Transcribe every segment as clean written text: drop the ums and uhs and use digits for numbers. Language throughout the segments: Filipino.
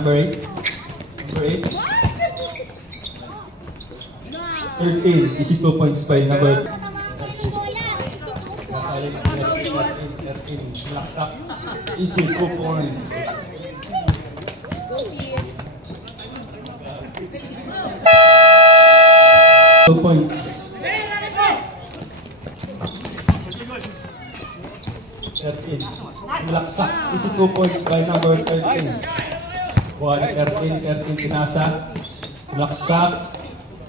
Number 8. Number 8. 13. Easy 2 points by number 13. Laksak. Easy 2 points. 2 points. 13. Laksak. Easy 2 points by number 13. 13 pinasa. Laksak.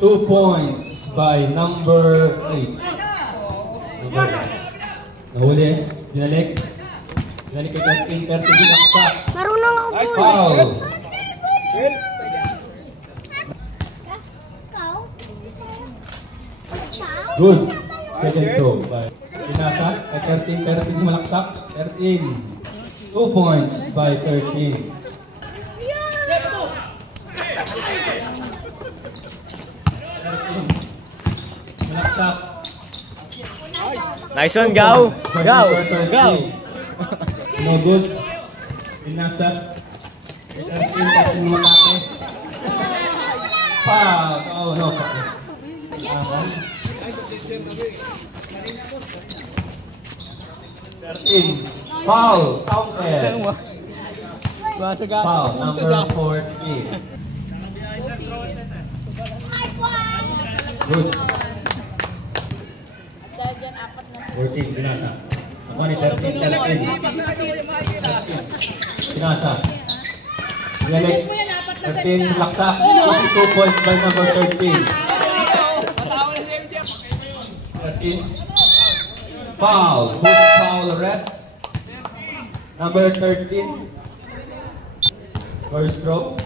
2 points by number 8. Nahuli. Binalik. Binalik kay 13 binaksak. Marunong ako po. Foul. Good. Second throw by pinasa. Kay 13 malaksak. 13. 2 points by 13. Malaksak. Nice one, go! Go! Go! No good. Pinasa. 13 malaki. Foul. Oh no. Foul. Counted. Foul. Number 14. Good. 14, binasa. Ako ni 13. Binasa. Binalik. 13, laksak. 2 points by number 13. 13. Foul. Who's foul, rep? Number 13. First throw.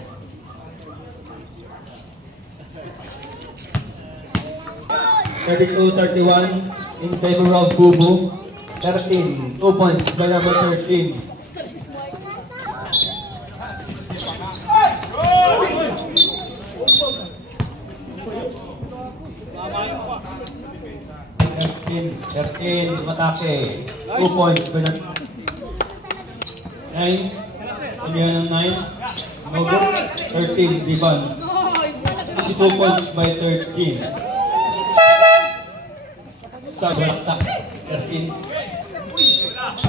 32-31 in favor of Bubu. 13. 2 points by number 13. 13. Matake. 2 points by number 9. Pamilya ng 9. No good. 13. Rebound. 2 points by 13. Sabaksak. 13.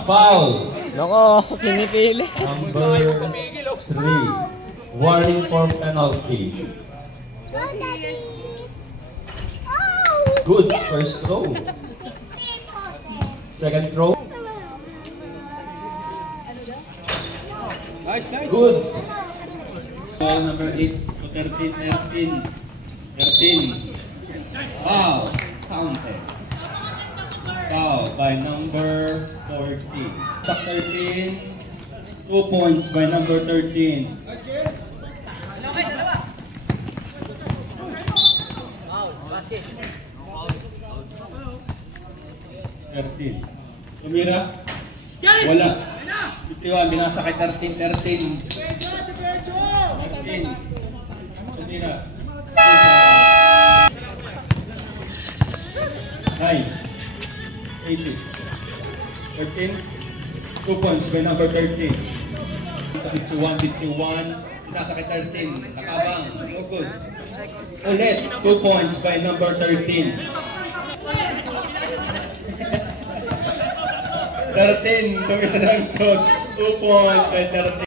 Foul. Nako, pinipili. Number 3. Warning for penalty. Good. First throw. Second throw. Nice. Good. Number 8 to 13. Foul. Counted. Foul by number 14. 13. 2 points by number 13. 13. Tumira. Wala. 51. Binasa kay 13. 13. Tumira. 9. 18. 13. 2 points by number 13. 51. Binasa kay 13. Nakabang. No good. Ulit. 2 points by number 13. 13. Tumira ng coach. 2 points by 13.